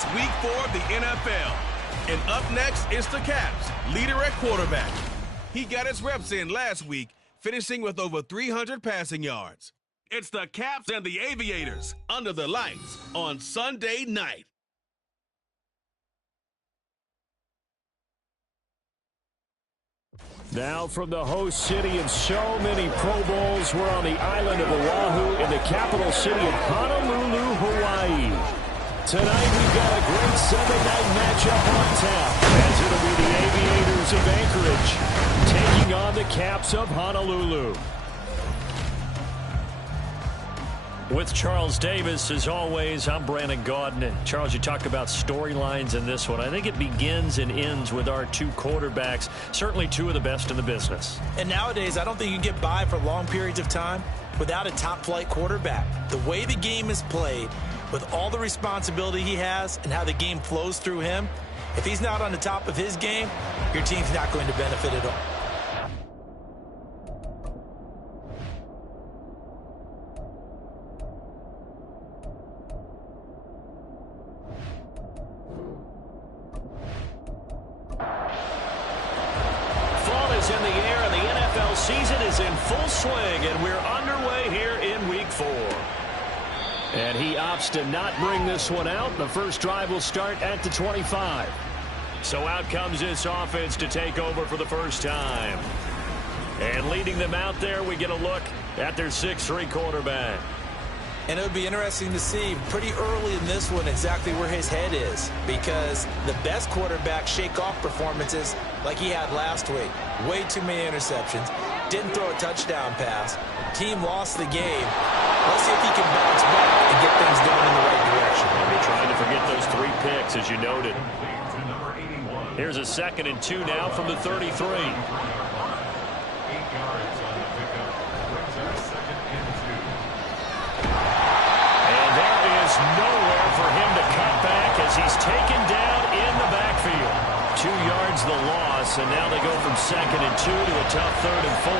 It's week 4 of the NFL. And up next is the Caps, leader at quarterback. He got his reps in last week, finishing with over 300 passing yards. It's the Caps and the Aviators under the lights on Sunday night. Now from the host city of so many Pro Bowls, we're on the island of Oahu in the capital city of Honolulu, Hawaii. Tonight we've got a great Sunday night matchup on tap, as it'll be the Aviators of Anchorage taking on the Caps of Honolulu. With Charles Davis, as always, I'm Brandon Gaudin. Charles, you talk about storylines in this one. I think it begins and ends with our two quarterbacks, certainly two of the best in the business. And nowadays, I don't think you can get by for long periods of time without a top-flight quarterback. The way the game is played, with all the responsibility he has and how the game flows through him, if he's not on the top of his game, your team's not going to benefit at all. In the air, and the NFL season is in full swing, and we're underway here in week 4. And he opts to not bring this one out. The first drive will start at the 25. So out comes this offense to take over for the first time. And leading them out there, we get a look at their 6'3" quarterback. And it would be interesting to see pretty early in this one exactly where his head is, because the best quarterbacks shake off performances like he had last week. Way too many interceptions. Didn't throw a touchdown pass. Team lost the game. Let's see if he can bounce back and get things going in the right direction. And they're trying to forget those 3 picks, as you noted. Here's a 2nd and 2 now from the 33. 8 yards on the pickup. Brings up 2nd and 2. Nowhere for him to cut back as he's taken down in the backfield. 2 yards the loss, and now they go from 2nd and 2 to a tough 3rd and 4.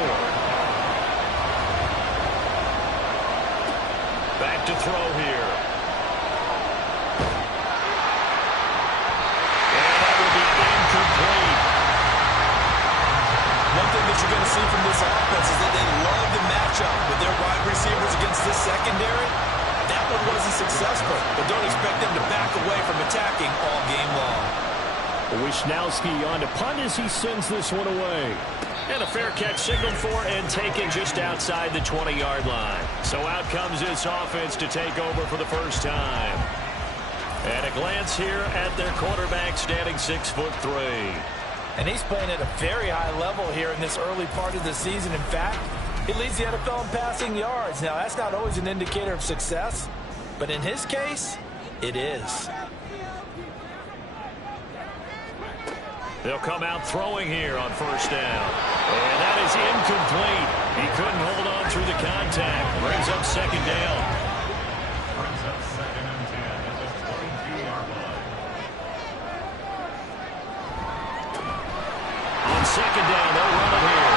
Back to throw here. And that will be incomplete. One thing that you're going to see from this offense is that they love the matchup with their wide receivers against this secondary. That one wasn't successful, but don't expect them to back away from attacking all game long. Wisnowski on to punt as he sends this one away. And a fair catch signaled for and taken just outside the 20-yard line. So out comes this offense to take over for the first time. And a glance here at their quarterback standing 6'3". And he's playing at a very high level here in this early part of the season. In fact, he leads the NFL in passing yards. Now, that's not always an indicator of success, but in his case, it is. They'll come out throwing here on first down. And that is incomplete. He couldn't hold on through the contact. Brings up 2nd down. Brings up 2nd and 10 at the 22-yard line. On 2nd down, they'll run it here.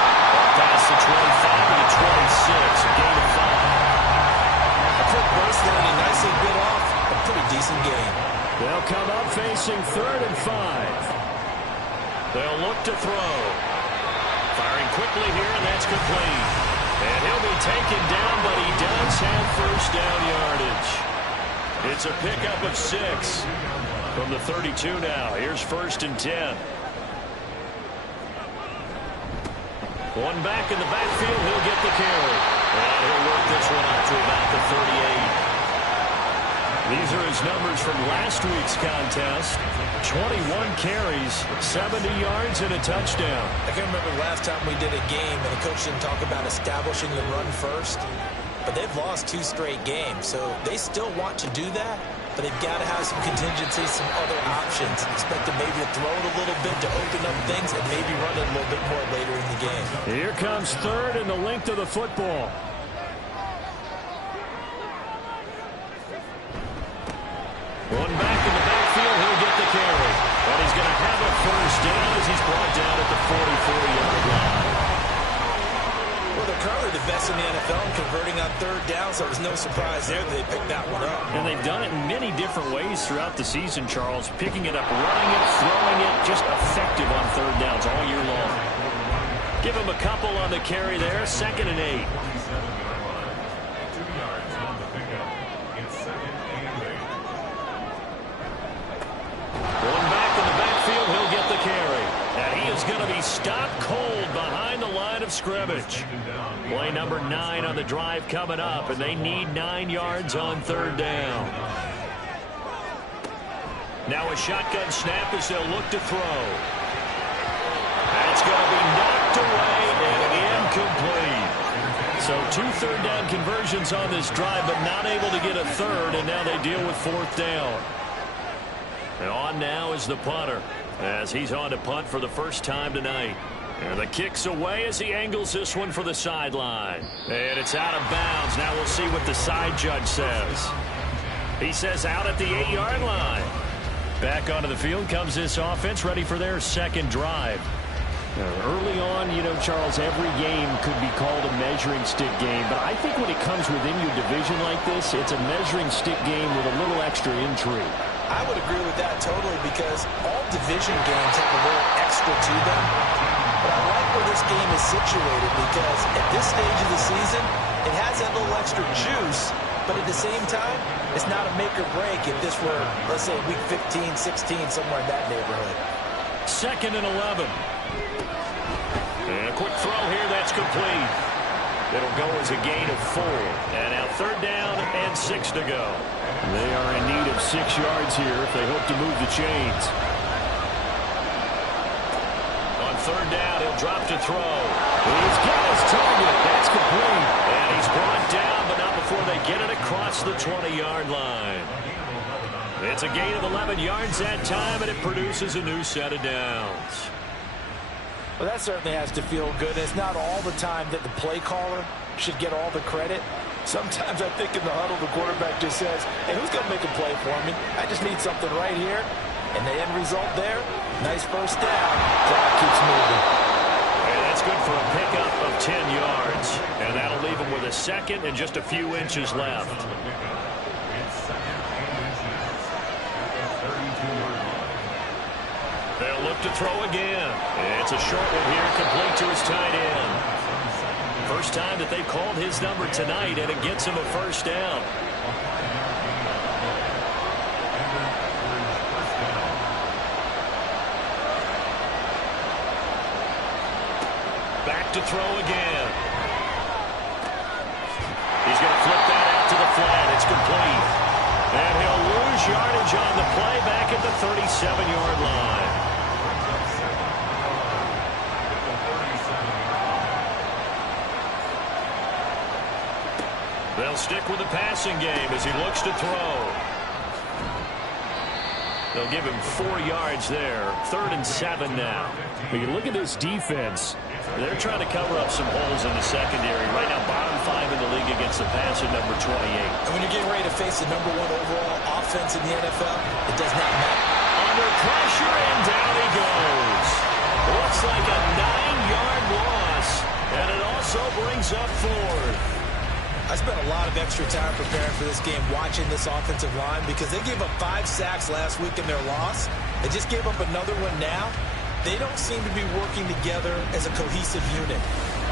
Past the 25 to the 26, a gain of 5. A quick burst there and he nicely bit off a pretty decent gain. They'll come up facing 3rd and 5. They'll look to throw. Firing quickly here, and that's complete. And he'll be taken down, but he does have first down yardage. It's a pickup of 6 from the 32 now. Here's 1st and 10. One back in the backfield, he'll get the carry. And he'll work this one out to about the 38. These are his numbers from last week's contest. 21 carries, 70 yards, and a touchdown. I can remember last time we did a game and the coach didn't talk about establishing the run first. But they've lost 2 straight games, so they still want to do that. But they've got to have some contingencies, some other options. Expect them maybe to throw it a little bit to open up things and maybe run it a little bit more later in the game. Here comes 3rd and the length of the football. One back in the backfield, he'll get the carry. And he's going to have a first down as he's brought down at the 44-yard line. Well, they're currently the the best in the NFL in converting on third down, so there's no surprise there that they picked that one up. And they've done it in many different ways throughout the season, Charles. Picking it up, running it, throwing it, just effective on third downs all year long. Give him a couple on the carry there, 2nd and 8. 2 yards on the pickup. It's 2nd and 8. Going back in the backfield, he'll get the carry. And he is going to be stopped cold behind the line of scrimmage. Play number 9 on the drive coming up, and they need 9 yards on third down. Now a shotgun snap as they'll look to throw. And it's going to be knocked away and incomplete. So 2 third down conversions on this drive, but not able to get a third, and now they deal with 4th down. And on now is the punter, as he's on to punt for the first time tonight. And the kick's away as he angles this one for the sideline. And it's out of bounds. Now we'll see what the side judge says. He says out at the 8-yard line. Back onto the field comes this offense, ready for their 2nd drive. Early on, Charles, every game could be called a measuring stick game. But I think when it comes within your division like this, it's a measuring stick game with a little extra intrigue. I would agree with that totally because all division games have a little extra to them. But I like where this game is situated because at this stage of the season, it has that little extra juice. But at the same time, it's not a make or break if this were, let's say, week 15, 16, somewhere in that neighborhood. 2nd and 11. And a quick throw here, that's complete. It'll go as a gain of 4. And now 3rd down and 6 to go. They are in need of 6 yards here if they hope to move the chains. On 3rd down, he'll drop to throw. He's got his target. That's complete. And he's brought down, but not before they get it across the 20-yard line. It's a gain of 11 yards that time, and it produces a new set of downs. Well, that certainly has to feel good. It's not all the time that the play caller should get all the credit. Sometimes I think in the huddle, the quarterback just says, hey, who's going to make a play for me? I just need something right here. And the end result there, nice first down. Clock keeps moving. And that's good for a pickup of 10 yards. And that'll leave him with a 2nd and just a few inches left. They'll look to throw again. It's a short one here, complete to his tight end. First time that they've called his number tonight, and it gets him a first down. Back to throw again. He's going to flip that out to the flat. It's complete. And he'll lose yardage on the play back at the 37-yard line. They'll stick with the passing game as he looks to throw. They'll give him 4 yards there. 3rd and 7 now. When you look at this defense, they're trying to cover up some holes in the secondary. Right now, bottom 5 in the league against the pass at number 28. And when you're getting ready to face the number 1 overall offense in the NFL, it does not matter. Under pressure, and down he goes. Looks like a 9-yard loss, and it also brings up 4th. I spent a lot of extra time preparing for this game watching this offensive line because they gave up 5 sacks last week in their loss. They just gave up another one now. They don't seem to be working together as a cohesive unit.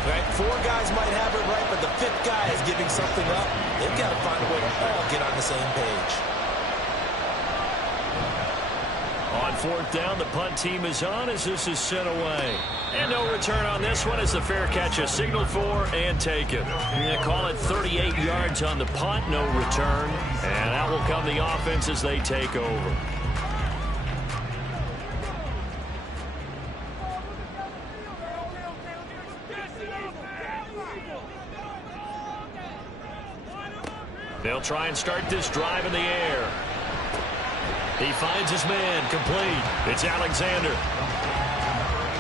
Right? 4 guys might have it right, but the 5th guy is giving something up. They've got to find a way to all get on the same page. On 4th down, the punt team is on as this is sent away. And no return on this one as the fair catch is signaled for and taken. They call it 38 yards on the punt, no return. And out will come the offense as they take over. They'll try and start this drive in the air. He finds his man, complete. It's Alexander.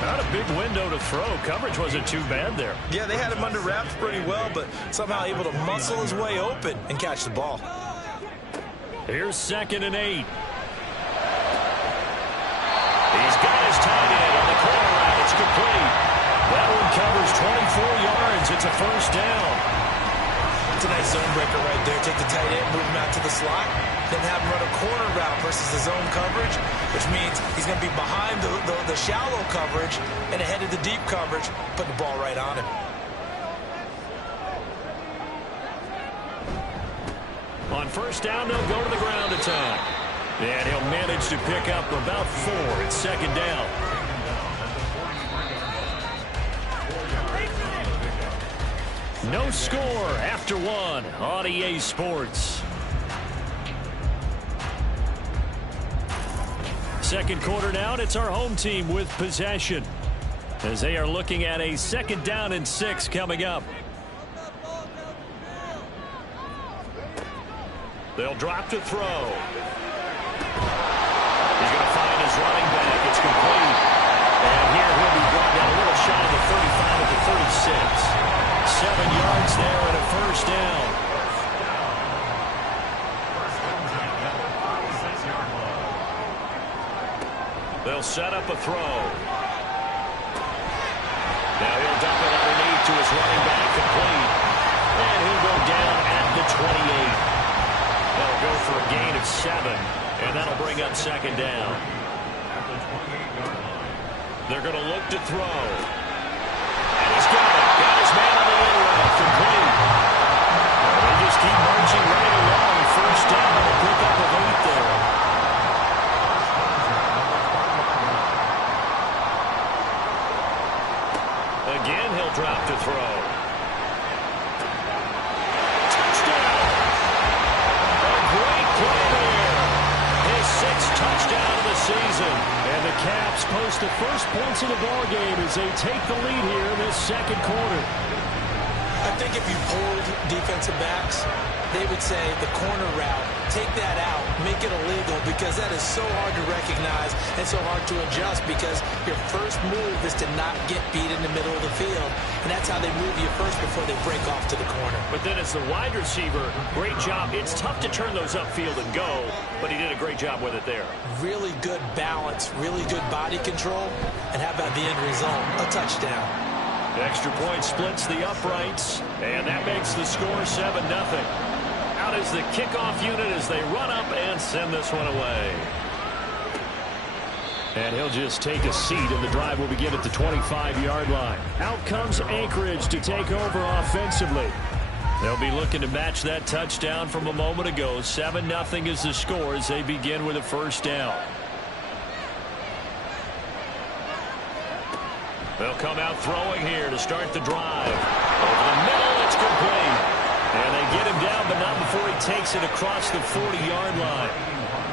Not a big window to throw. Coverage wasn't too bad there. Yeah, they had him under wraps pretty well, but somehow able to muscle his way open and catch the ball. Here's 2nd and 8. He's got his tight end on the corner route. It's complete. That one covers 24 yards yards. It's a first down. It's a nice zone breaker right there. Take the tight end, move him out to the slot, then have him run a corner route versus the zone coverage, which means he's going to be behind the shallow coverage and ahead of the deep coverage, put the ball right on him. On first down, they'll go to the ground attack. And he'll manage to pick up about 4. It's second down. No score after 1 on EA Sports. Second quarter now, and it's our home team with possession as they are looking at a 2nd down and 6 coming up. They'll drop to throw. He's going to find his running back. It's complete. And here he'll be brought down a little shy of the 35 at the 36. 7 yards there and a first down. They'll set up a throw. Now he'll dump it underneath to his running back, complete. And he'll go down at the 28. They'll go for a gain of 7, and that'll bring up 2nd down. They're going to look to throw. And he's got it. Got his man on the end route, complete. They just keep marching right along. First down and a pickup of 8 there. Again, he'll drop to throw. Touchdown! A great play there. His 6th touchdown of the season. And the Caps post the first points of the ballgame as they take the lead here in this second quarter. I think if you pulled defensive backs, they would say the corner route, take that out, make it illegal, because that is so hard to recognize and so hard to adjust, because your first move is to not get beat in the middle of the field, and that's how they move you first before they break off to the corner. But then as the wide receiver, great job. It's tough to turn those upfield and go, but he did a great job with it there. Really good balance, really good body control, and how about the end result? A touchdown. Extra point splits the uprights, and that makes the score 7-0. Out is the kickoff unit as they run up and send this one away. And he'll just take a seat, and the drive will begin at the 25-yard line. Out comes Anchorage to take over offensively. They'll be looking to match that touchdown from a moment ago. 7-0 is the score as they begin with a first down. They'll come out throwing here to start the drive. Over the middle, it's complete. And they get him down, but not before he takes it across the 40-yard line.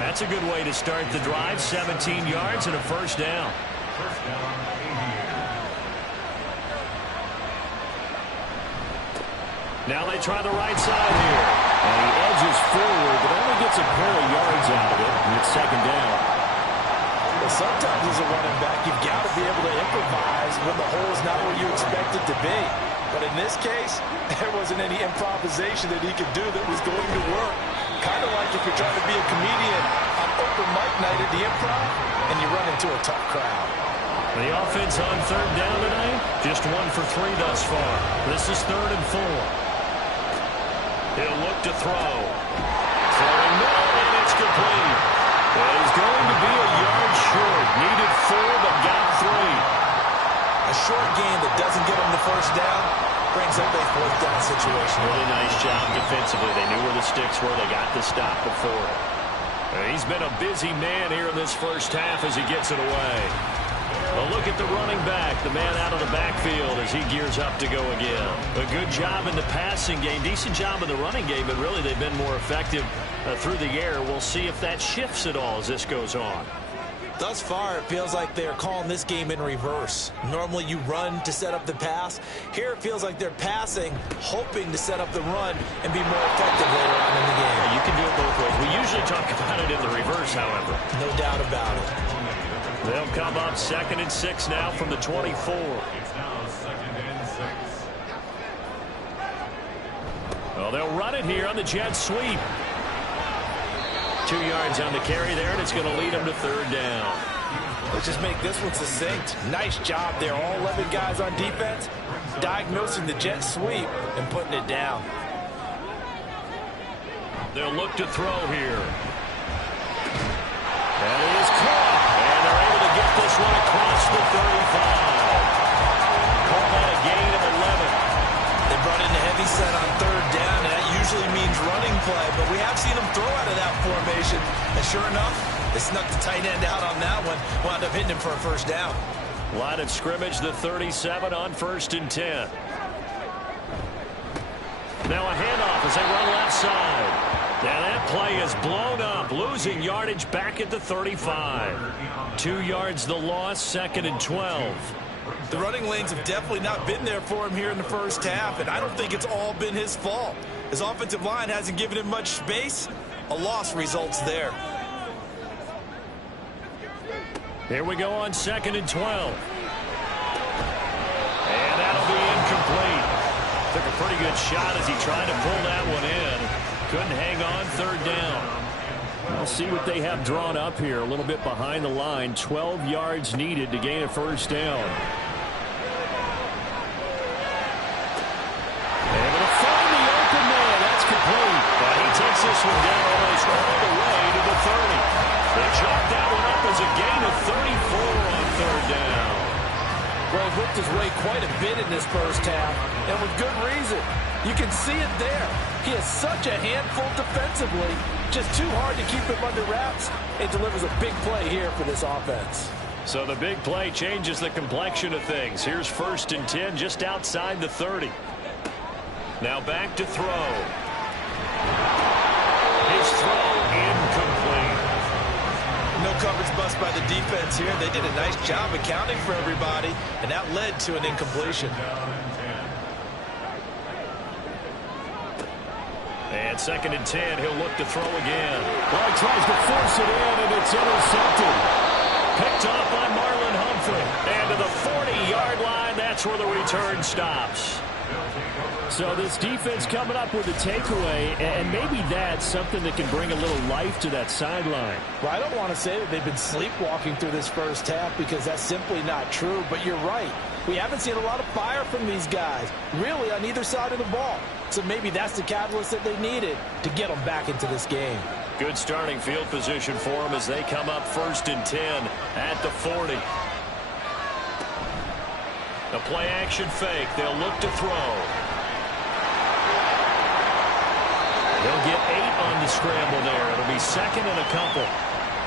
That's a good way to start the drive. 17 yards and a first down. Now they try the right side here. And he edges forward, but only gets a pair of yards out of it. And it's 2nd down. Well, sometimes as a running back, you've got to be able to improvise when the hole is not where you expect it to be. But in this case, there wasn't any improvisation that he could do that was going to work. Kind of like if you're trying to be a comedian on open mic night at the Improv and you run into a tough crowd. The offense on 3rd down tonight, just 1 for 3 thus far. This is 3rd and 4. He'll look to throw. Throwing middle, and it's complete. He's going to be a yard short. Needed 4, but got 3. A short gain that doesn't get him the first down brings up a 4th down situation. Really nice job defensively. They knew where the sticks were. They got the stop before it. He's been a busy man here in this first half as he gets it away. A look at the running back, the man out of the backfield as he gears up to go again. A good job in the passing game, decent job in the running game, but really they've been more effective through the air. We'll see if that shifts at all as this goes on. Thus far, it feels like they're calling this game in reverse. Normally you run to set up the pass. Here it feels like they're passing, hoping to set up the run and be more effective later on in the game. Yeah, you can do it both ways. We usually talk about it in the reverse, however. No doubt about it. They'll come up 2nd and 6 now from the 24. It's now 2nd and 6. Well, they'll run it here on the jet sweep. 2 yards on the carry there, and it's going to lead them to 3rd down. Let's just make this one succinct. Nice job there. All 11 guys on defense diagnosing the jet sweep and putting it down. They'll look to throw here. That is caught. And they're able to get this one across the 35. Call that a gain of 11. They brought in a heavy set on third down, and that usually means running play, but we have seen them throw out of that formation. And sure enough, they snuck the tight end out on that one, wound up hitting him for a first down. Line of scrimmage, the 37 on 1st and 10. Now a handoff as they run left side. Now that play is blown up, losing yardage back at the 35. 2 yards the loss, 2nd and 12. The running lanes have definitely not been there for him here in the first half, and I don't think it's all been his fault. His offensive line hasn't given him much space. A loss results there. Here we go on 2nd and 12. And that'll be incomplete. Took a pretty good shot as he tried to pull that one in. Couldn't hang on, 3rd down. We'll see what they have drawn up here. A little bit behind the line. 12 yards needed to gain a first down. Able to find the open man. That's complete. He takes this one down almost all the way to the 30. They chalk that one up as a gain of 34 on 3rd down. Well, he whipped his way quite a bit in this first half, and with good reason. You can see it there. He is such a handful defensively. Just too hard to keep him under wraps. It delivers a big play here for this offense. So the big play changes the complexion of things. Here's 1st and 10 just outside the 30. Now back to throw. His throw incomplete. No coverage bust by the defense here. They did a nice job accounting for everybody, and that led to an incompletion. And 2nd and 10, he'll look to throw again. Well, he tries to force it in, and it's intercepted. Picked off by Marlon Humphrey. And to the 40-yard line, that's where the return stops. So this defense coming up with a takeaway, and maybe that's something that can bring a little life to that sideline. Well, I don't want to say that they've been sleepwalking through this first half because that's simply not true, but you're right. We haven't seen a lot of fire from these guys, really, on either side of the ball. So maybe that's the catalyst that they needed to get them back into this game. Good starting field position for them as they come up 1st and 10 at the 40. The play action fake. They'll look to throw. They'll get 8 on the scramble there. It'll be 2nd and a couple.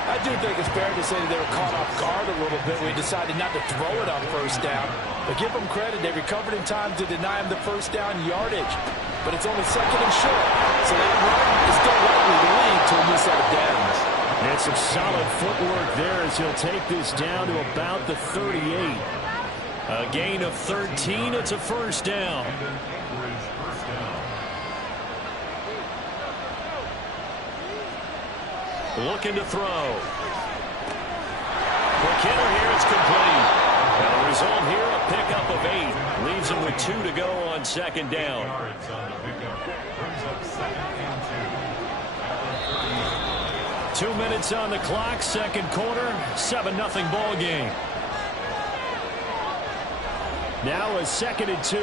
I do think it's fair to say that they were caught off guard a little bit. We decided not to throw it on first down. But give them credit. They recovered in time to deny him the first down yardage. But it's only 2nd and short. So that run is still likely to lead to a new set of downs. And some solid footwork there as he'll take this down to about the 38. A gain of 13. It's a first down. Looking to throw. Quick hitter here. It's complete. And the result here, a pickup of 8. Leaves him with 2 to go on 2nd down. 2 minutes on the clock. 2nd quarter. 7-0 ball game. Now a 2nd and 2.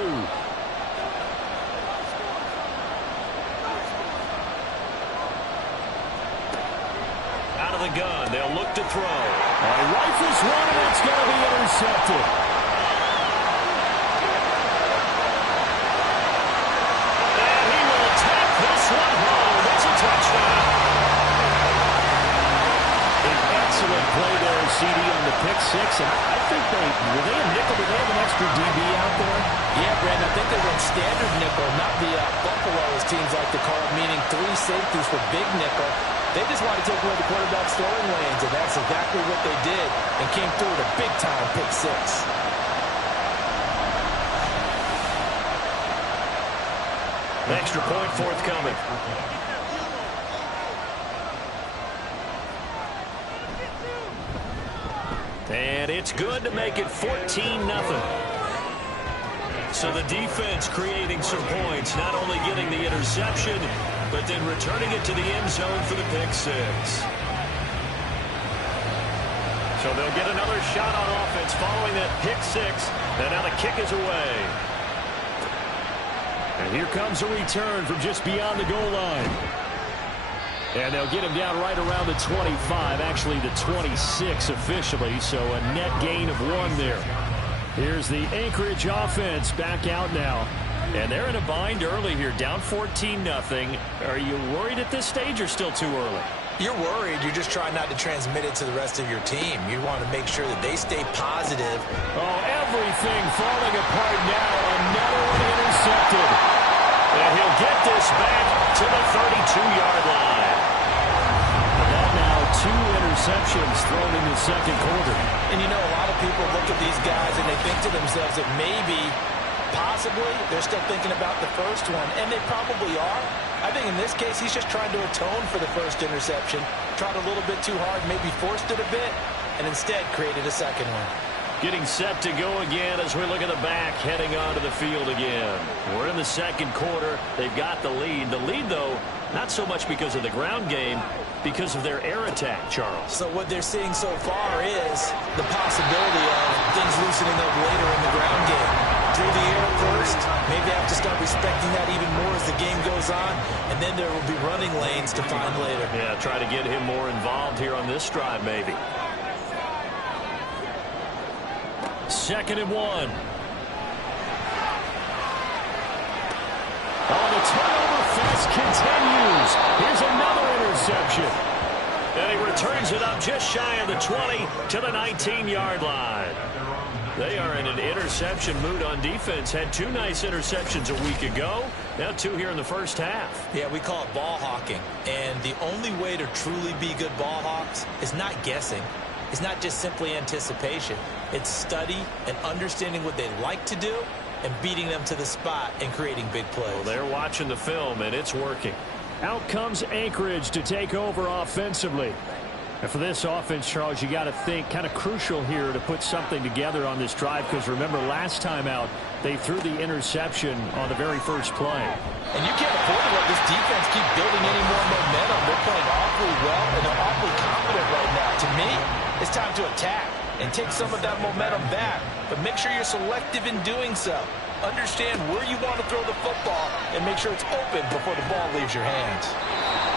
Out of the gun. They'll look to throw. Rifles one, and it's going to be intercepted. And he will take this one home. It's a touchdown. An excellent play there, CD, on the pick 6. And I think were they in nickel? Did they have an extra DB out there? Yeah, Brandon, I think they went standard nickel, not the Buffalo, as teams like to call it, meaning 3 safeties for big nickel. They just wanted to take away the quarterback's throwing lanes, and that's exactly what they did, and came through with a big-time pick 6. Extra point forthcoming. And it's good to make it 14-0. So the defense creating some points, not only getting the interception, but then returning it to the end zone for the pick 6. So they'll get another shot on offense following that pick 6. And now the kick is away. And here comes a return from just beyond the goal line. And they'll get him down right around the 25, actually the 26 officially, so a net gain of 1 there. Here's the Anchorage offense back out now. And they're in a bind early here, down 14-0. Are you worried at this stage or still too early? You're worried. You're just trying not to transmit it to the rest of your team. You want to make sure that they stay positive. Oh, everything falling apart now. Another one intercepted. And he'll get this back to the 32-yard line. That now 2 interceptions thrown in the second quarter. And you know, a lot of people look at these guys and they think to themselves that maybe, possibly, they're still thinking about the first one. And they probably are. I think in this case, he's just trying to atone for the first interception. Tried a little bit too hard, maybe forced it a bit, and instead created a second one. Getting set to go again as we look at the back, heading onto the field again. We're in the second quarter. They've got the lead. The lead, though, not so much because of the ground game, because of their air attack, Charles. So what they're seeing so far is the possibility of things loosening up later in the ground game. Through the air first, maybe have to start respecting that even more as the game goes on, and then there will be running lanes to find later. Yeah, try to get him more involved here on this drive, maybe. 2nd and 1. Oh, the turnover fest continues. Here's another interception. And he returns it up just shy of the 20 to the 19-yard line. They are in an interception mood on defense. Had 2 nice interceptions a week ago. Now 2 here in the first half. Yeah, we call it ball hawking. And the only way to truly be good ball hawks is not guessing. It's not just simply anticipation. It's study and understanding what they like to do and beating them to the spot and creating big plays. Well, they're watching the film, and it's working. Out comes Anchorage to take over offensively. And for this offense, Charles, you got to think kind of crucial here to put something together on this drive, because remember last time out they threw the interception on the very first play. And you can't afford to let this defense keep building any more momentum. They're playing awfully well, and they're awfully confident right now. To me, it's time to attack and take some of that momentum back, but make sure you're selective in doing so. Understand where you want to throw the football and make sure it's open before the ball leaves your hands.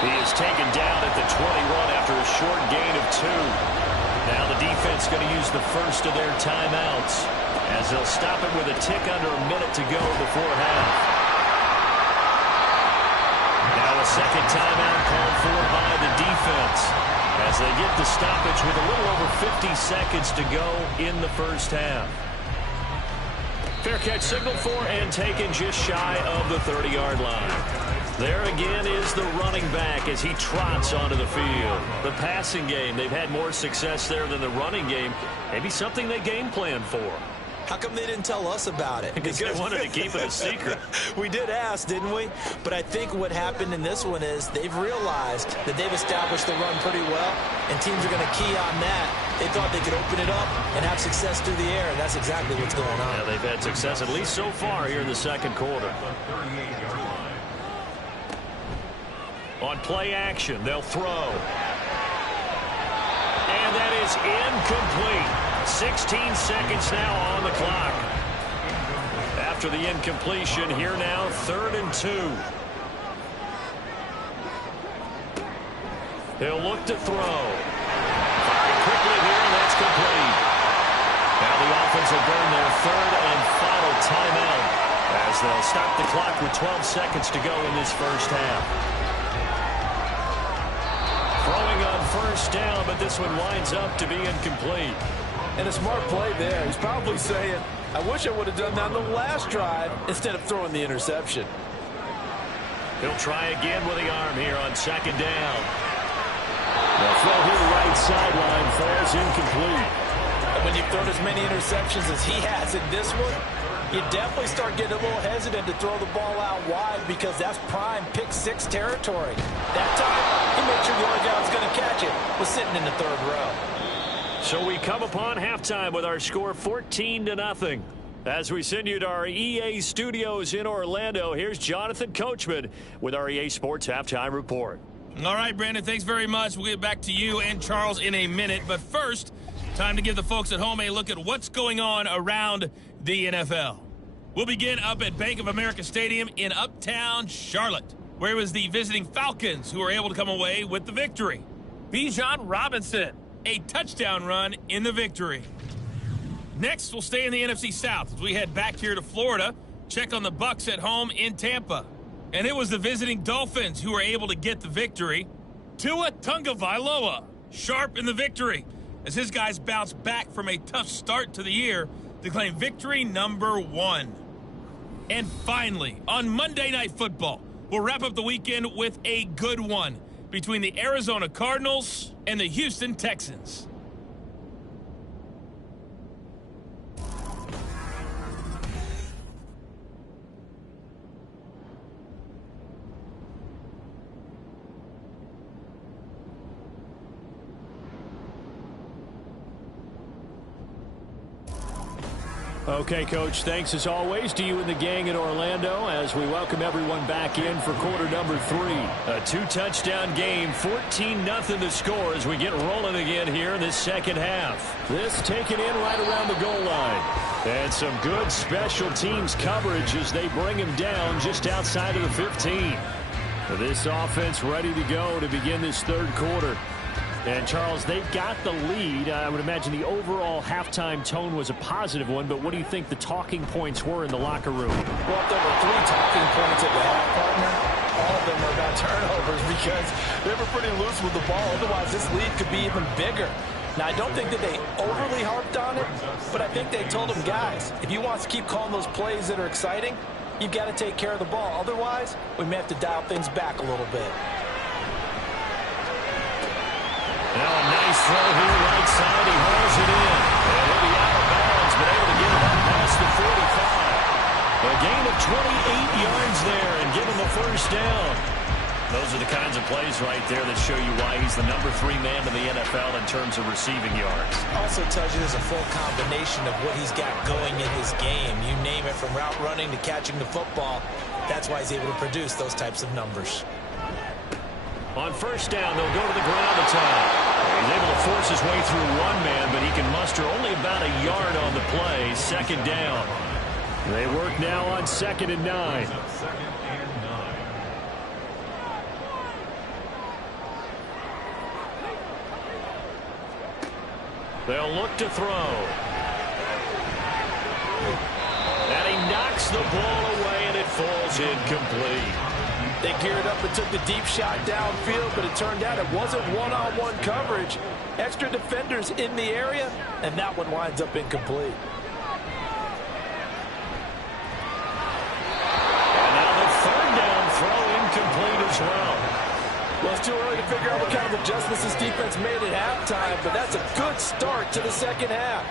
He is taken down at the 21 after a short gain of 2. Now the defense going to use the first of their timeouts as they'll stop it with a tick under a minute to go before half. Now a second timeout called for by the defense as they get the stoppage with a little over 50 seconds to go in the first half. Fair catch signaled for and taken just shy of the 30-yard line. There again is the running back as he trots onto the field. The passing game, they've had more success there than the running game. Maybe something they game plan for. How come they didn't tell us about it? Because they wanted to keep it a secret. We did ask, didn't we? But I think what happened in this one is they've realized that they've established the run pretty well, and teams are going to key on that. They thought they could open it up and have success through the air, and that's exactly what's going on. Yeah, they've had success, at least so far, here in the second quarter. On play action, they'll throw. And that is incomplete. 16 seconds now on the clock. After the incompletion, here now, 3rd and 2. He'll look to throw. Firing quickly here, and that's complete. Now the offense will burn their 3rd and final timeout as they'll stop the clock with 12 seconds to go in this first half. Throwing on first down, but this one winds up to be incomplete. And a smart play there. He's probably saying, I wish I would have done that on the last drive instead of throwing the interception. He'll try again with the arm here on 2nd down. The throw here right sideline falls incomplete. And when you've thrown as many interceptions as he has in this one, you definitely start getting a little hesitant to throw the ball out wide because that's prime pick 6 territory. That time, he made sure the only guy who was going to catch it was sitting in the 3rd row. So we come upon halftime with our score 14-0. As we send you to our EA studios in Orlando, here's Jonathan Coachman with our EA Sports Halftime Report. All right, Brandon, thanks very much. We'll get back to you and Charles in a minute. But first, time to give the folks at home a look at what's going on around the NFL. We'll begin up at Bank of America Stadium in Uptown Charlotte, where it was the visiting Falcons who were able to come away with the victory. Bijan Robinson, a touchdown run in the victory. Next, we'll stay in the NFC South as we head back here to Florida, check on the Bucs at home in Tampa. And it was the visiting Dolphins who were able to get the victory. Tua Tagovailoa, sharp in the victory, as his guys bounced back from a tough start to the year to claim victory number 1. And finally, on Monday Night Football, we'll wrap up the weekend with a good one between the Arizona Cardinals and the Houston Texans. Okay, Coach, thanks as always to you and the gang in Orlando as we welcome everyone back in for quarter number 3. A 2-touchdown game, 14-0 the score as we get rolling again here in this second half. This taken in right around the goal line. And some good special teams coverage as they bring him down just outside of the 15. This offense ready to go to begin this third quarter. And, Charles, they've got the lead. I would imagine the overall halftime tone was a positive one, but what do you think the talking points were in the locker room? Well, if there were 3 talking points at the half, partner, all of them are about turnovers because they were pretty loose with the ball. Otherwise, this lead could be even bigger. Now, I don't think that they overly harped on it, but I think they told them, guys, if you want to keep calling those plays that are exciting, you've got to take care of the ball. Otherwise, we may have to dial things back a little bit. Now a nice throw here right side. He hauls it in. And he'll be out of bounds, but able to get it up past the 45. A gain of 28 yards there and give him a first down. Those are the kinds of plays right there that show you why he's the number 3 man in the NFL in terms of receiving yards. Also tells you there's a full combination of what he's got going in his game. You name it, from route running to catching the football. That's why he's able to produce those types of numbers. On first down, they'll go to the ground attack. He's able to force his way through one man, but he can muster only about a yard on the play. Second down. They work now on 2nd and 9. They'll look to throw. And he knocks the ball away, and it falls incomplete. They geared up and took the deep shot downfield, but it turned out it wasn't one-on-one coverage. Extra defenders in the area, and that one winds up incomplete. And now the third down throw incomplete as well. Well, it's too early to figure out what kind of adjustments this defense made at halftime, but that's a good start to the second half.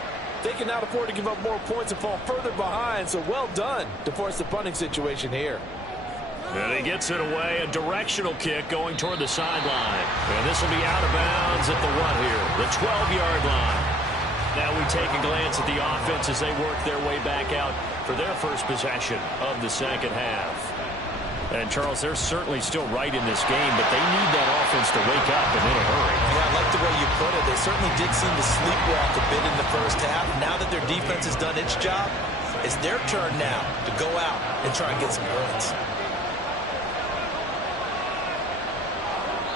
They can now afford to give up more points and fall further behind, so well done to force the punting situation here. And he gets it away, a directional kick going toward the sideline. And this will be out of bounds at the what here? The 12-yard line. Now we take a glance at the offense as they work their way back out for their first possession of the second half. And, Charles, they're certainly still right in this game, but they need that offense to wake up and in a hurry. Yeah, I like the way you put it. They certainly did seem to sleepwalk a bit in the first half. Now that their defense has done its job, it's their turn now to go out and try and get some points.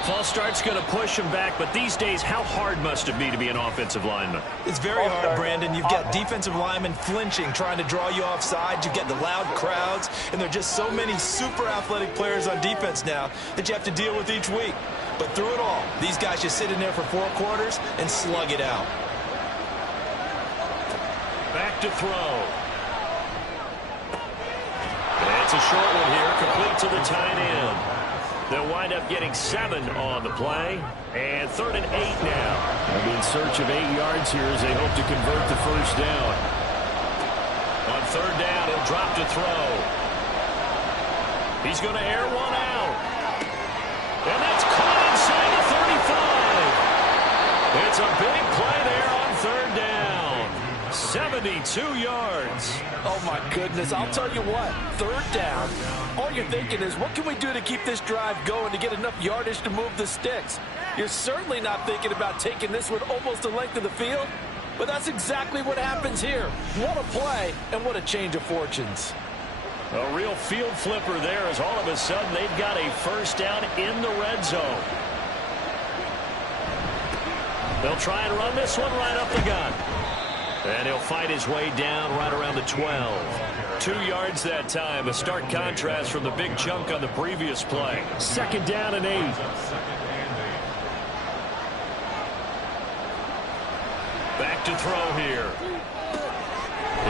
False start's going to push him back, but these days, how hard must it be to be an offensive lineman? It's very hard, Brandon. You've got defensive linemen flinching, trying to draw you offside. You've got the loud crowds, and there are just so many super athletic players on defense now that you have to deal with each week. But through it all, these guys just sit in there for 4 quarters and slug it out. Back to throw. And it's a short one here, complete to the tight end. They'll wind up getting 7 on the play. And 3rd and 8 now. They'll be in search of 8 yards here as they hope to convert the first down. On 3rd down, he'll drop to throw. He's going to air one out. And that's caught inside the 35. It's a big play there on 3rd down. 72 yards. Oh, my goodness. I'll tell you what. 3rd down. All you're thinking is, what can we do to keep this drive going to get enough yardage to move the sticks? You're certainly not thinking about taking this one almost the length of the field. But that's exactly what happens here. What a play and what a change of fortunes. A real field flipper there, as all of a sudden they've got a first down in the red zone. They'll try and run this one right up the gun. And he'll fight his way down right around the 12. 2 yards that time. A stark contrast from the big chunk on the previous play. 2nd down and 8. Back to throw here.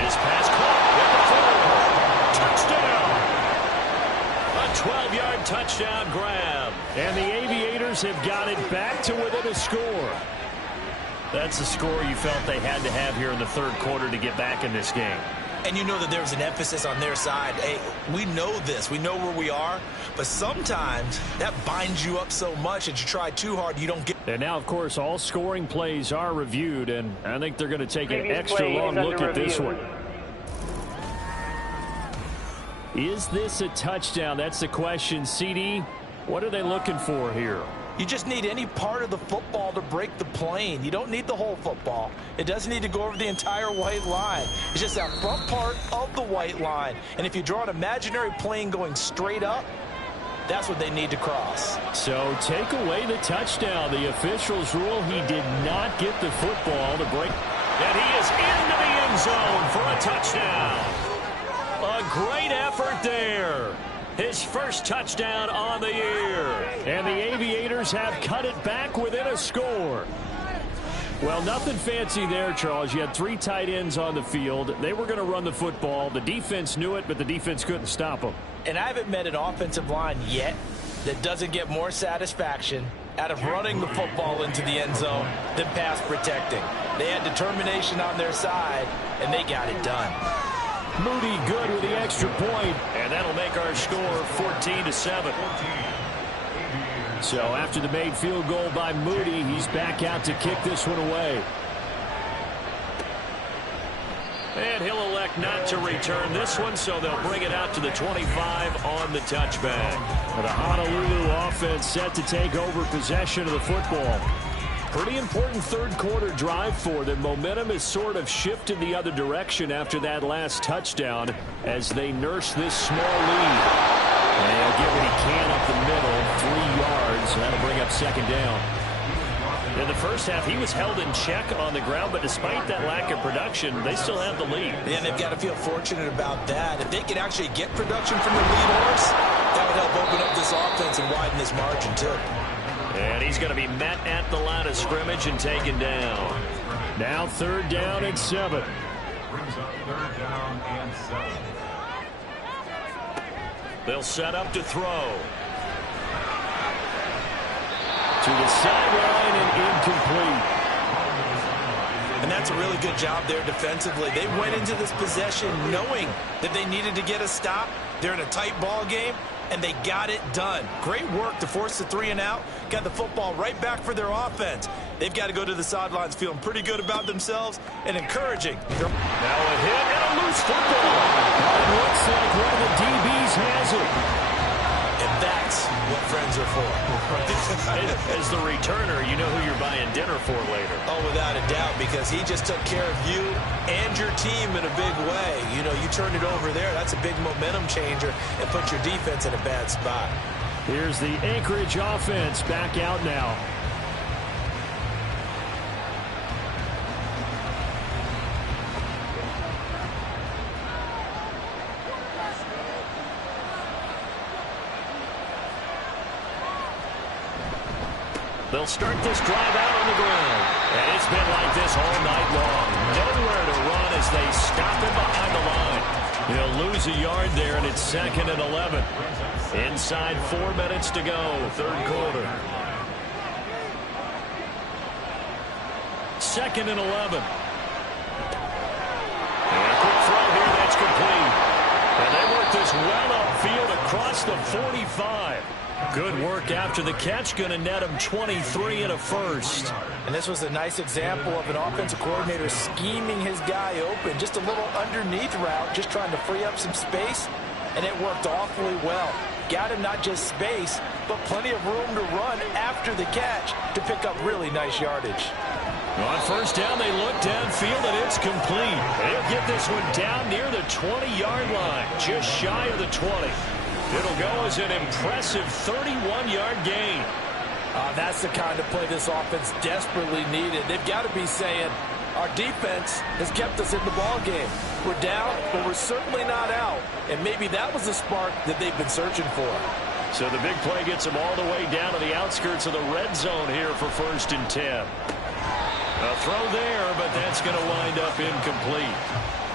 His pass caught at the 4. Touchdown. A 12-yard touchdown grab. And the Aviators have got it back to within a score. That's the score you felt they had to have here in the 3rd quarter to get back in this game. And you know that there's an emphasis on their side. Hey, we know this. We know where we are. But sometimes that binds you up so much that you try too hard, you don't get. And now, of course, all scoring plays are reviewed, and I think they're going to take an extra long look at this one. Is this a touchdown? That's the question. CD, what are they looking for here? You just need any part of the football to break the plane. You don't need the whole football. It doesn't need to go over the entire white line. It's just that front part of the white line. And if you draw an imaginary plane going straight up, that's what they need to cross. So take away the touchdown. The officials rule he did not get the football to break. And he is into the end zone for a touchdown. A great effort there. His first touchdown on the year. And the Aviators have cut it back within a score. Well, nothing fancy there, Charles. You had 3 tight ends on the field. They were going to run the football. The defense knew it, but the defense couldn't stop them. And I haven't met an offensive line yet that doesn't get more satisfaction out of running the football into the end zone than pass protecting. They had determination on their side, and they got it done. Moody good with the extra point, and that'll make our score 14-7. So after the made field goal by Moody, he's back out to kick this one away. And he'll elect not to return this one, so they'll bring it out to the 25 on the touchback. The Honolulu offense set to take over possession of the football. Pretty important 3rd quarter drive for them. Momentum has sort of shifted the other direction after that last touchdown as they nurse this small lead. And he'll get what he can up the middle, 3 yards. That'll bring up 2nd down. In the first half, he was held in check on the ground, but despite that lack of production, they still have the lead. And they've got to feel fortunate about that. If they can actually get production from the lead horse, that would help open up this offense and widen this margin, too. And he's going to be met at the line of scrimmage and taken down. Now 3rd down and 7. Brings up 3rd down and 7. They'll set up to throw. To the sideline and incomplete. And that's a really good job there defensively. They went into this possession knowing that they needed to get a stop. They're in a tight ball game, and they got it done. Great work to force the 3 and out. Got the football right back for their offense. They've got to go to the sidelines feeling pretty good about themselves and encouraging. Now a hit and a loose football. It looks like one of the DBs has it. And that's what friends are for. As the returner, you know who you're buying dinner for later. Oh, without a doubt, because he just took care of you and your team in a big way. You know, you turned it over there. That's a big momentum changer and put your defense in a bad spot. Here's the Anchorage offense back out now. They'll start this drive out on the ground. And it's been like this all night long. Nowhere to run as they stop him behind the line. He'll lose a yard there, and it's 2nd and 11. Inside 4 minutes to go, 3rd quarter. 2nd and 11. And a quick throw here, that's complete. And they work this well upfield across the 45. Good work after the catch, going to net him 23 and a first. And this was a nice example of an offensive coordinator scheming his guy open. Just a little underneath route, just trying to free up some space, and it worked awfully well. Got him not just space, but plenty of room to run after the catch to pick up really nice yardage. On first down, they look downfield, and it's complete. They'll get this one down near the 20-yard line, just shy of the 20. It'll go as an impressive 31-yard gain. That's the kind of play this offense desperately needed. They've got to be saying, our defense has kept us in the ball game. We're down, but we're certainly not out. And maybe that was the spark that they've been searching for. So the big play gets them all the way down to the outskirts of the red zone here for 1st and 10. A throw there, but that's going to wind up incomplete.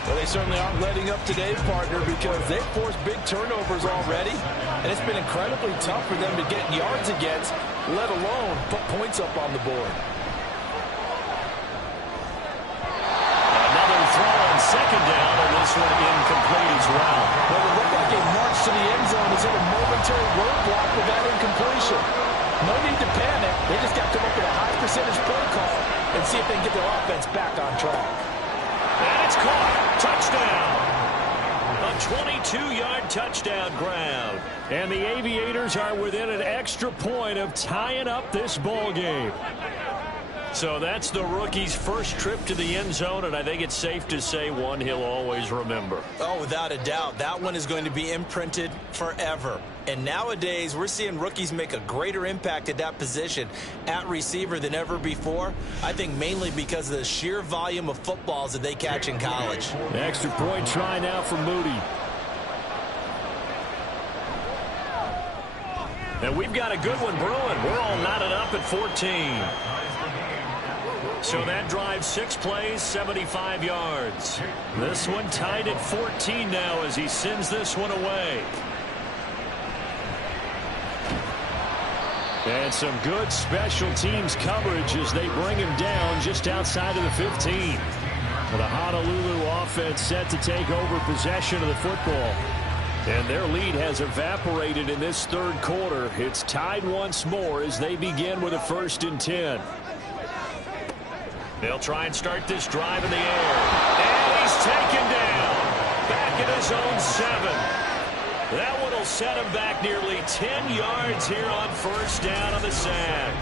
Well, they certainly aren't letting up today, partner, because they've forced big turnovers already, and it's been incredibly tough for them to get yards against, let alone put points up on the board. Another throw on 2nd down, and this one incomplete as well. Well, it looked like a march to the end zone is in a momentary roadblock with that incompletion. No need to panic. They just got to come up with a high percentage play call and see if they can get their offense back on track. And it's caught. Touchdown. A 22-yard touchdown grab. And the Aviators are within an extra point of tying up this ball game. So that's the rookie's first trip to the end zone, and I think it's safe to say one he'll always remember. Oh, without a doubt. That one is going to be imprinted forever. And nowadays, we're seeing rookies make a greater impact at that position at receiver than ever before. I think mainly because of the sheer volume of footballs that they catch in college. Extra point try now for Moody. And we've got a good one brewing. We're all knotted up at 14. So that drives 6 plays, 75 yards. This one tied at 14 now as he sends this one away. And some good special teams coverage as they bring him down just outside of the 15. The Honolulu offense set to take over possession of the football. And their lead has evaporated in this 3rd quarter. It's tied once more as they begin with a 1st and 10. They'll try and start this drive in the air. And he's taken down. Back at his own 7. That one will set him back nearly 10 yards here on 1st down on the sack.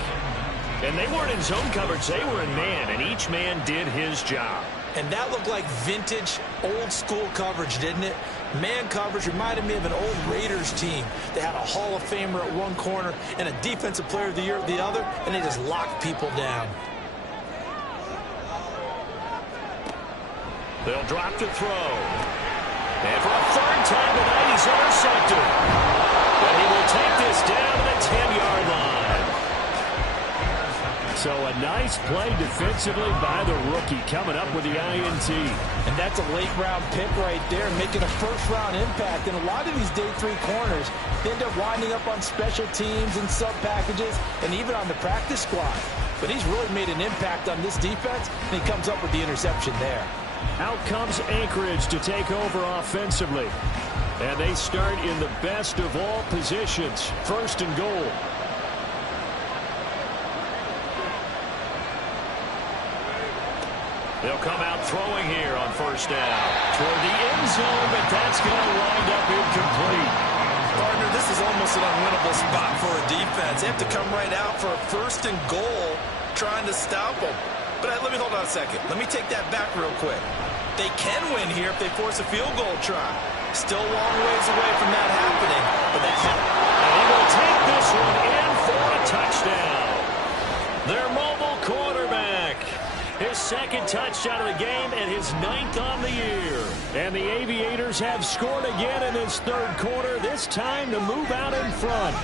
And they weren't in zone coverage. They were in man, and each man did his job. And that looked like vintage, old-school coverage, didn't it? Man coverage reminded me of an old Raiders team. They had a Hall of Famer at one corner and a Defensive Player of the Year at the other, and they just locked people down. They'll drop to throw. And for a 3rd time tonight, he's intercepted. But he will take this down to the 10-yard line. So a nice play defensively by the rookie coming up with the INT. And that's a late-round pick right there, making a first-round impact. And a lot of these day 3 corners end up winding up on special teams and sub-packages and even on the practice squad. But he's really made an impact on this defense, and he comes up with the interception there. Out comes Anchorage to take over offensively. And they start in the best of all positions, 1st and goal. They'll come out throwing here on 1st down. Toward the end zone, but that's going to wind up incomplete. Partner, this is almost an unwinnable spot for a defense. They have to come right out for a 1st and goal trying to stop them. But let me hold on a second. Let me take that back real quick. They can win here if they force a field goal try. Still a long ways away from that happening. But that and he will take this one in for a touchdown. Their mobile quarterback. His 2nd touchdown of the game and his 9th on the year. And the Aviators have scored again in this 3rd quarter, this time to move out in front.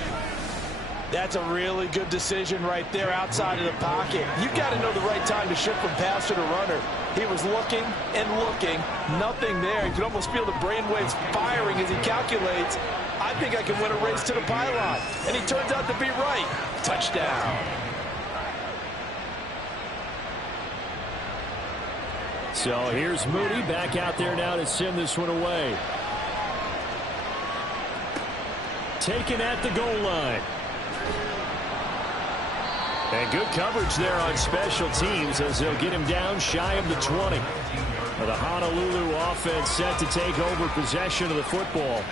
That's a really good decision right there outside of the pocket. You've got to know the right time to shift from passer to runner. He was looking and looking, nothing there. You can almost feel the brainwaves firing as he calculates, I think I can win a race to the pylon. And he turns out to be right. Touchdown. So here's Moody back out there now to send this one away. Taken at the goal line. And good coverage there on special teams as they'll get him down shy of the 20. The Honolulu offense set to take over possession of the football.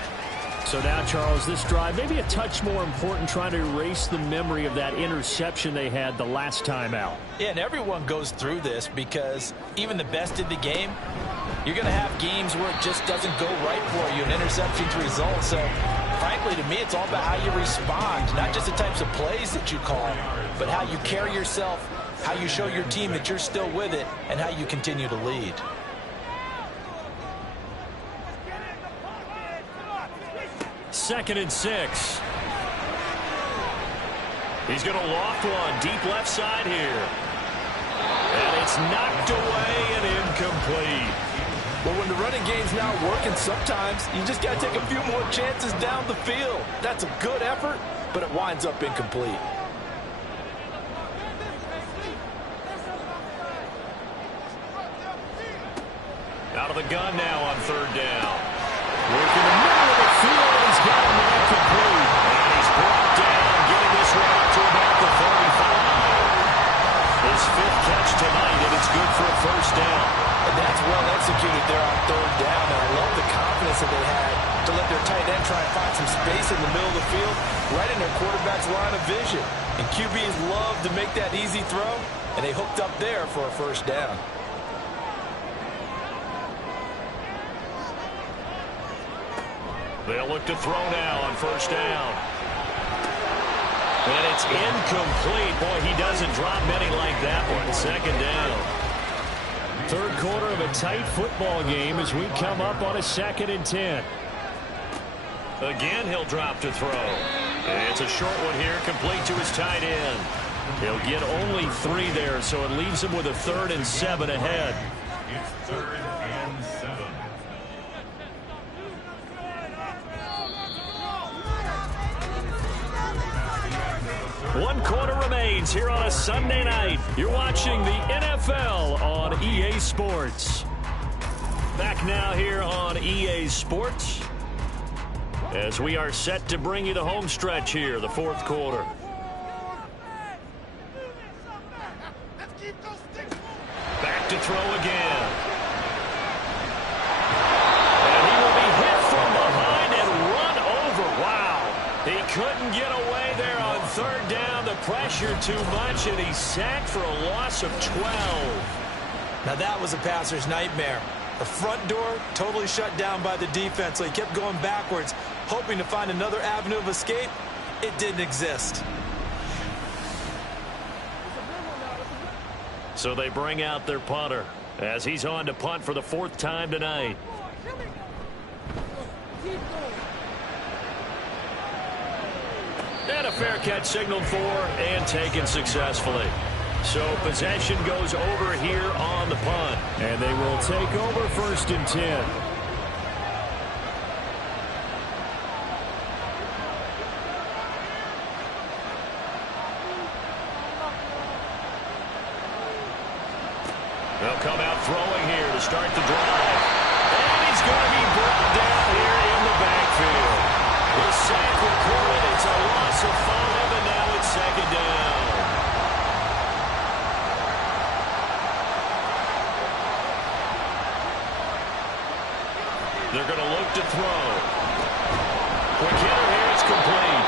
So now, Charles, this drive maybe a touch more important, trying to erase the memory of that interception they had the last time out. Yeah, and everyone goes through this because even the best in the game, you're going to have games where it just doesn't go right for you, and interceptions result. So, frankly, to me, it's all about how you respond, not just the types of plays that you call, but how you carry yourself, how you show your team that you're still with it, and how you continue to lead. Second and 6. He's going to loft one deep left side here. And it's knocked away and incomplete. Well, when the running game's not working, sometimes you just got to take a few more chances down the field. That's a good effort, but it winds up incomplete. Out of the gun now on third down. Working the middle of the field, and he's got him incomplete. And he's brought down, getting this one up to about the 35. His fifth catch tonight, and it's good for a first down. And that's well executed there on third down. And I love the confidence that they had to let their tight end try and find some space in the middle of the field, right in their quarterback's line of vision. And QBs love to make that easy throw, and they hooked up there for a first down. They'll look to throw now on first down. And it's incomplete. Boy, he doesn't drop many like that one. Second down. Third quarter of a tight football game as we come up on a 2nd and 10. Again, he'll drop to throw. And it's a short one here, complete to his tight end. He'll get only 3 there, so it leaves him with a 3rd and 7 ahead. It's 3rd and 7. One quarter remains here on a Sunday night. You're watching the NFL on EA Sports. Back now here on EA Sports as we are set to bring you the home stretch here, the 4th quarter. Back to throw again. And he will be hit from behind and run over. Wow. He couldn't get away there on third down. The pressure too much, and he's sacked for a loss of 12. Now that was a passer's nightmare. The front door totally shut down by the defense, so he kept going backwards, hoping to find another avenue of escape. It didn't exist. So they bring out their punter as he's on to punt for the 4th time tonight. And a fair catch signaled for and taken successfully. So possession goes over here on the punt. And they will take over 1st and 10. They'll come out throwing here to start the drive. And he's going to be brought down here in the backfield. The sack recorded. It's a loss of 5, and now it's 2nd down. They're going to look to throw. Quick hitter here. It's complete.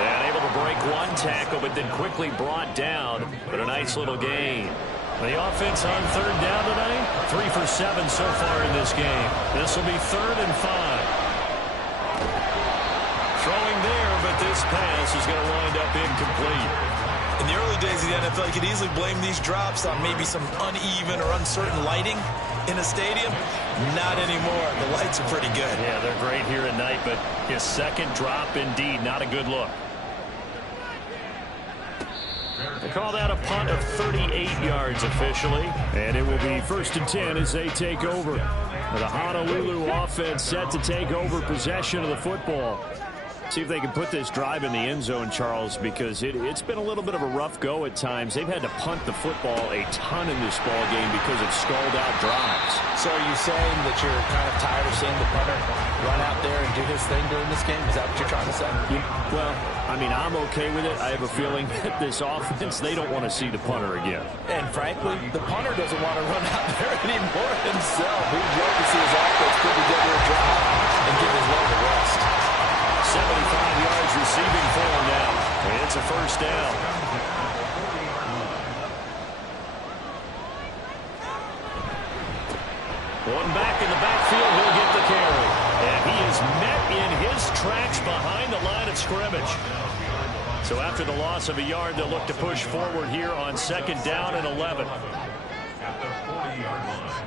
And able to break one tackle, but then quickly brought down. But a nice little gain. The offense on third down tonight, 3 for 7 so far in this game. This will be 3rd and 5. Throwing there, but this pass is going to wind up incomplete. In the early days of the NFL, you could easily blame these drops on maybe some uneven or uncertain lighting in a stadium. Not anymore. The lights are pretty good. Yeah, they're great here at night, but his second drop, indeed, not a good look. They call that a punt of 38 yards officially, and it will be 1st and 10 as they take over. The Honolulu offense set to take over possession of the football. See if they can put this drive in the end zone, Charles, because it's been a little bit of a rough go at times. They've had to punt the football a ton in this ball game because of stalled-out drives. So are you saying that you're kind of tired of seeing the punter run out there and do his thing during this game? Is that what you're trying to say? Well, I mean, I'm okay with it. I have a feeling that this offense, they don't want to see the punter again. And frankly, the punter doesn't want to run out there anymore himself. He'd love to see his offense put together a drive and give his leg a rest. 75 yards receiving for him now. And it's a first down. One back in the backfield, he'll get the carry. And he is met in his tracks behind the line of scrimmage. So after the loss of a yard, they'll look to push forward here on 2nd down and 11. At the 40-yard line.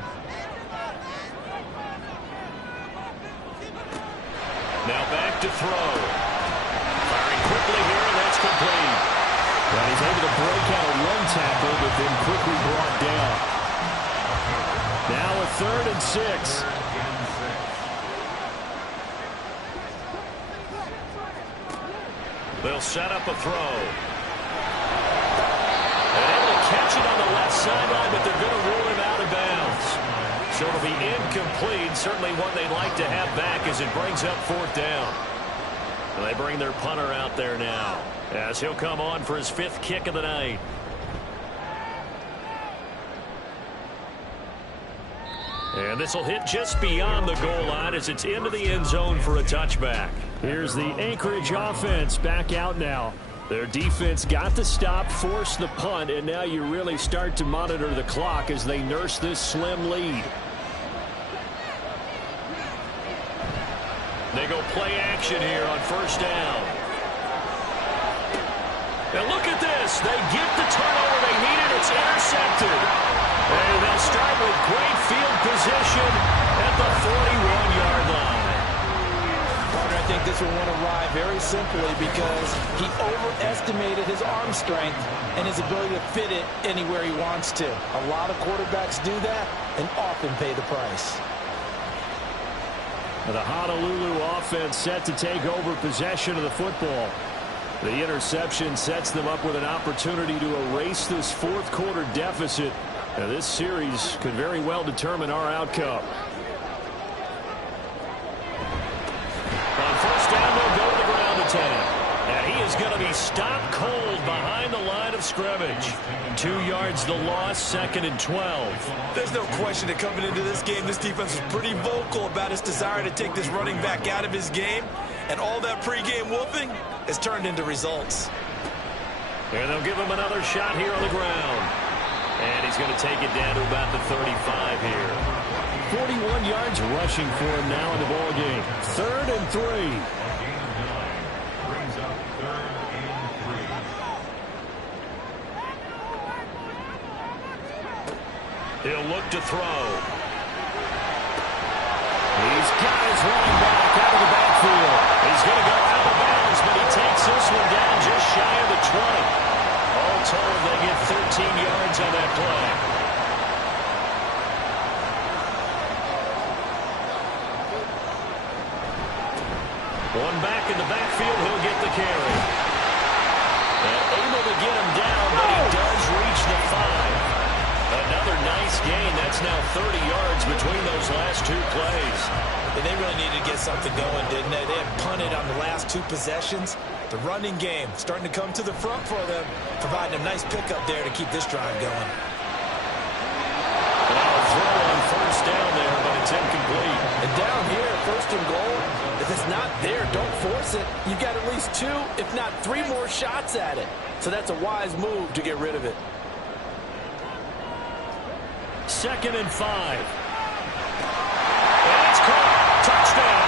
Now back to throw. Firing quickly here, and that's complete. Well, he's able to break out a run tackle, but then quickly brought down. Now a 3rd and 6. They'll set up a throw. And able to catch it on the left sideline, but they're going to rule him out of bounds. So it'll be incomplete. Certainly one they'd like to have back as it brings up 4th down. And they bring their punter out there now as he'll come on for his 5th kick of the night. And this will hit just beyond the goal line as it's into the end zone for a touchback. Here's the Anchorage offense back out now. Their defense got the stop, forced the punt, and now you really start to monitor the clock as they nurse this slim lead. They go play action here on 1st down. And look at this. They get the turnover they needed. It's intercepted. And they'll start with great field position at the 41-yard line. Partner, I think this one went awry very simply because he overestimated his arm strength and his ability to fit it anywhere he wants to. A lot of quarterbacks do that and often pay the price. The Honolulu offense set to take over possession of the football. The interception sets them up with an opportunity to erase this 4th quarter deficit. Now, this series could very well determine our outcome. On 1st down, they'll go to the ground attack. And he is going to be stopped cold behind the line of scrimmage. 2 yards the loss, 2nd and 12. There's no question that coming into this game, this defense was pretty vocal about its desire to take this running back out of his game. And all that pregame whooping has turned into results. And they'll give him another shot here on the ground. And he's going to take it down to about the 35 here. 41 yards rushing for him now in the ball game. 3rd and 3. Brings up 3rd and 3. He'll look to throw. He's got his running back out of the backfield. He's going to go out of bounds, but he takes this one down just shy of the 20. All told, they get 13 yards on that play. One back in the backfield, he'll get the carry. And able to get him down, but he does reach the 5. Another nice gain. That's now 30 yards between those last 2 plays. And they really needed to get something going, didn't they? They had punted on the last 2 possessions. The running game starting to come to the front for them, providing a nice pickup there to keep this drive going. Now a throw on 1st down there, but it's incomplete. And down here, 1st and goal, if it's not there, don't force it. You've got at least 2, if not 3 more shots at it. So that's a wise move to get rid of it. 2nd and 5. And it's caught. Touchdown.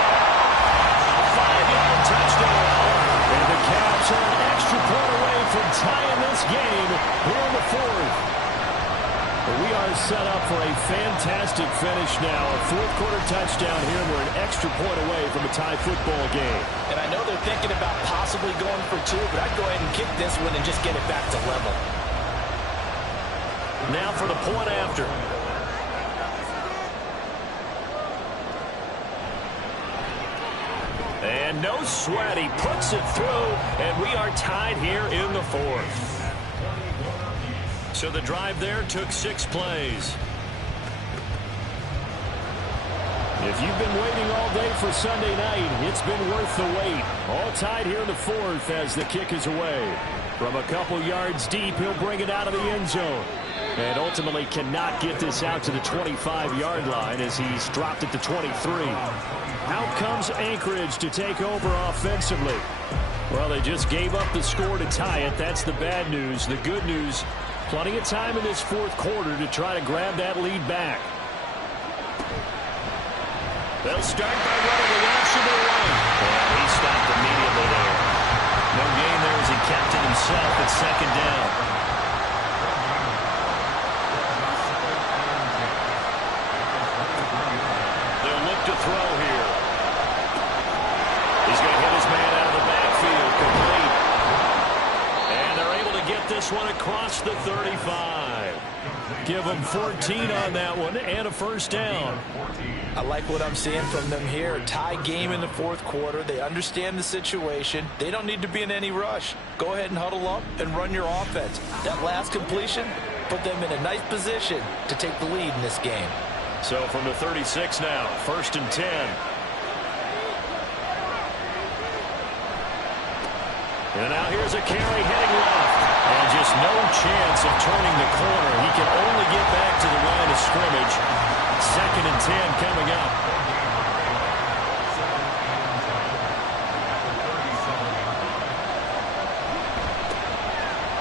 A 5-yard touchdown. And the Caps are an extra point away from tying this game here in the 4th. But we are set up for a fantastic finish now. A 4th quarter touchdown here, and we're an extra point away from a tie football game. And I know they're thinking about possibly going for 2, but I'd go ahead and kick this one and just get it back to level. Now for the point after. And no sweat. He puts it through, and we are tied here in the 4th. So the drive there took 6 plays. If you've been waiting all day for Sunday night, it's been worth the wait. All tied here in the 4th as the kick is away. From a couple yards deep, he'll bring it out of the end zone. And ultimately cannot get this out to the 25-yard line as he's dropped it to 23. Out comes Anchorage to take over offensively. Well, they just gave up the score to tie it. That's the bad news. The good news, plenty of time in this fourth quarter to try to grab that lead back. They'll start by running the option to the right. And he stopped immediately there. No gain there as he kept it himself at second down. They'll look to throw here. He's going to hit his man out of the backfield, complete. And they're able to get this one across the 35. Give them 14 on that one and a first down. I like what I'm seeing from them here. Tie game in the fourth quarter. They understand the situation. They don't need to be in any rush. Go ahead and huddle up and run your offense. That last completion put them in a nice position to take the lead in this game. So from the 36 now, 1st and 10. And now here's a carry heading left. And just no chance of turning the corner. He can only get back to the line of scrimmage. 2nd and 10 coming up.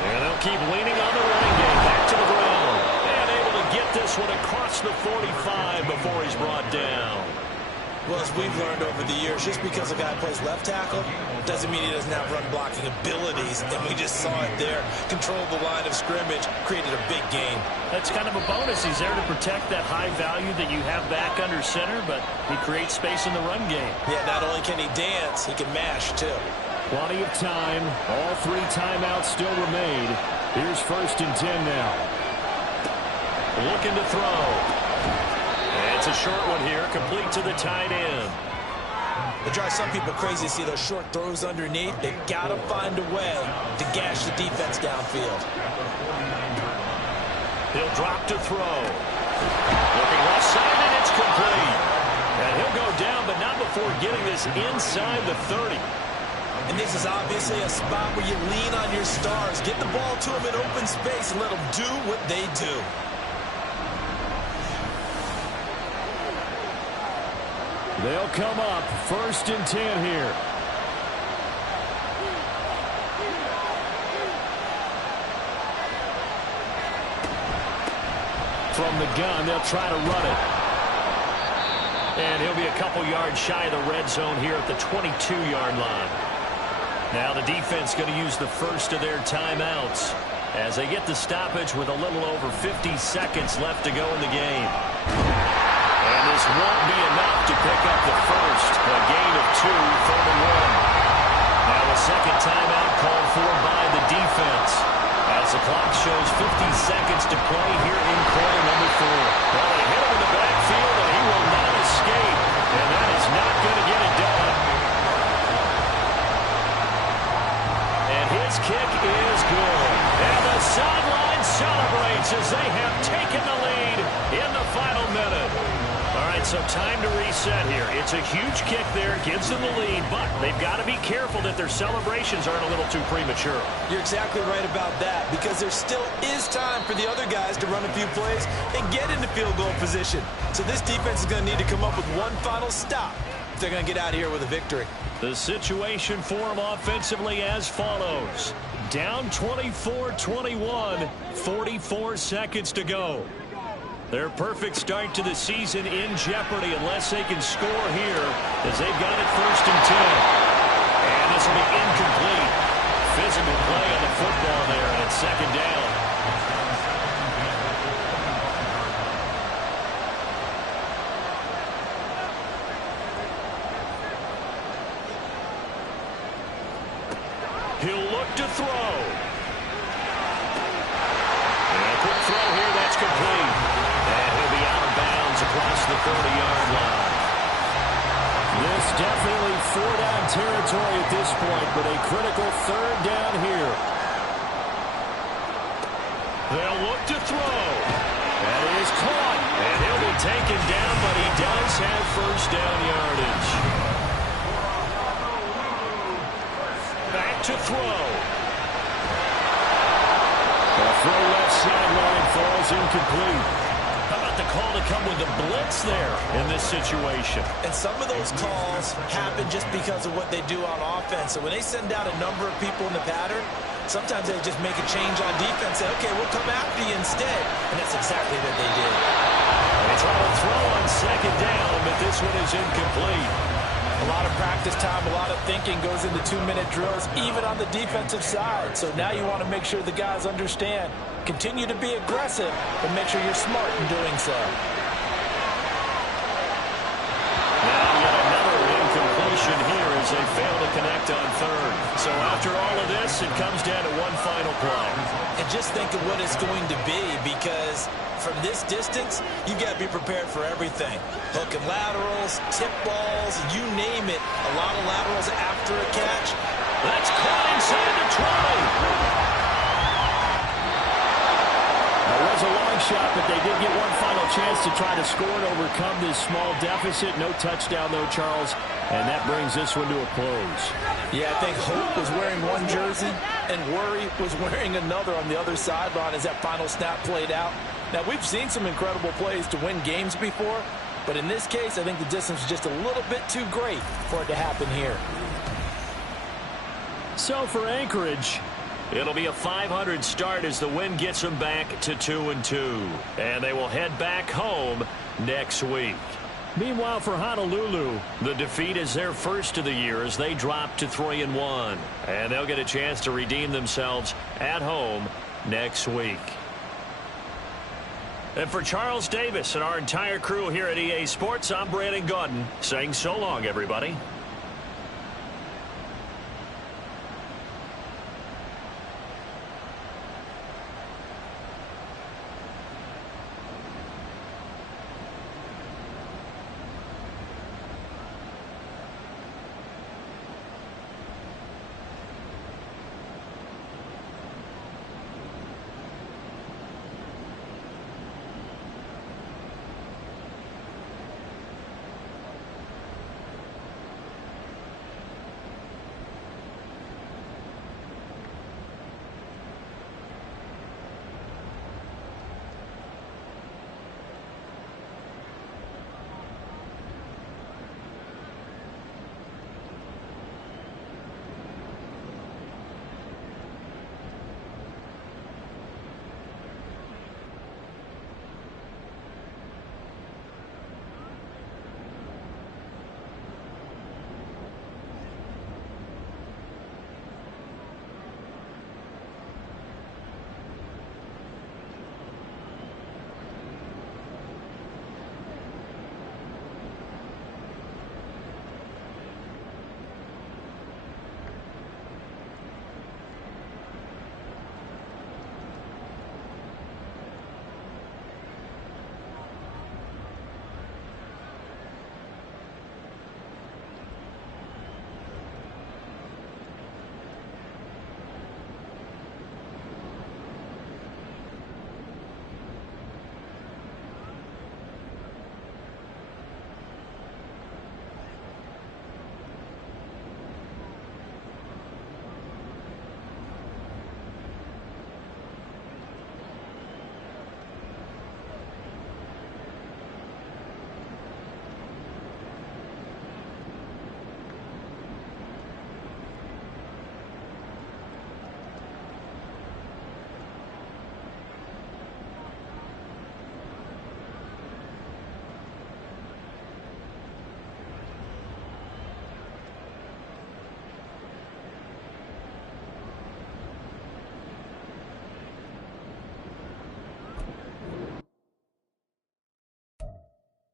And they'll keep leaning on the running game. Back to the ground. And able to get this one across the 45 before he's brought down. Well, as we've learned over the years, just because a guy plays left tackle doesn't mean he doesn't have run blocking abilities. And we just saw it there. Controlled the line of scrimmage, created a big gain. That's kind of a bonus. He's there to protect that high value that you have back under center, but he creates space in the run game. Yeah, not only can he dance, he can mash too. Plenty of time. All 3 timeouts still remain. Here's 1st and 10 now. Looking to throw. It's a short one here, complete to the tight end. It drives some people crazy to see those short throws underneath. They've got to find a way to gash the defense downfield. He'll drop to throw. Looking left side, and it's complete. And he'll go down, but not before getting this inside the 30. And this is obviously a spot where you lean on your stars. Get the ball to them in open space and let them do what they do. They'll come up 1st and 10 here. From the gun, they'll try to run it. And he'll be a couple yards shy of the red zone here at the 22-yard line. Now the defense going to use the first of their timeouts as they get the stoppage with a little over 50 seconds left to go in the game. And this won't be enough to pick up the first. A gain of 2, 3rd and 1. Now a second timeout called for by the defense. As the clock shows 50 seconds to play here in quarter number 4. Well, they hit him in the backfield, and he will not escape. And that is not going to get it done. And his kick is good. And the sideline celebrates as they have taken the lead in the final minute. All right, so time to reset here. It's a huge kick there, gives them the lead, but they've got to be careful that their celebrations aren't a little too premature. You're exactly right about that, because there still is time for the other guys to run a few plays and get into field goal position. So this defense is going to need to come up with one final stop if they're going to get out of here with a victory. The situation for them offensively as follows. Down 24-21, 44 seconds to go. Their perfect start to the season in jeopardy unless they can score here as they've got it 1st and 10. And this will be incomplete. Physical play on the football there, and it's 2nd down. He'll look to throw. And a quick throw here, that's complete. And he'll be out of bounds across the 30-yard line. This definitely 4-down territory at this point, but a critical 3rd down here. They'll look to throw. That is caught. And he'll be taken down, but he does have 1st down yardage. Back to throw. The throw left sideline falls is incomplete. How about the call to come with the blitz there in this situation? And some of those calls happen just because of what they do on offense. So when they send out a number of people in the pattern, sometimes they just make a change on defense. Say, okay, we'll come after you instead. And that's exactly what they did. They try to throw on second down, but this one is incomplete. A lot of practice time, a lot of thinking goes into 2-minute drills, even on the defensive side. So now you want to make sure the guys understand. Continue to be aggressive, but make sure you're smart in doing so. Now yet another incompletion here as they fail to connect on third. So after all of this, it comes down to one final play. And just think of what it's going to be, because from this distance, you've got to be prepared for everything. Hook and laterals, tip balls, you name it. A lot of laterals after a catch. That's caught inside the 20. It was a long shot, but they did get one final chance to try to score and overcome this small deficit. No touchdown, though, Charles. And that brings this one to a close. Yeah, I think Hope was wearing one jersey and Worry was wearing another on the other sideline as that final snap played out. Now, we've seen some incredible plays to win games before, but in this case, I think the distance is just a little bit too great for it to happen here. So for Anchorage, it'll be a 500 start as the win gets them back to 2-2. And they will head back home next week. Meanwhile, for Honolulu, the defeat is their first of the year as they drop to 3-1. And they'll get a chance to redeem themselves at home next week. And for Charles Davis and our entire crew here at EA Sports, I'm Brandon Gaudin saying so long, everybody.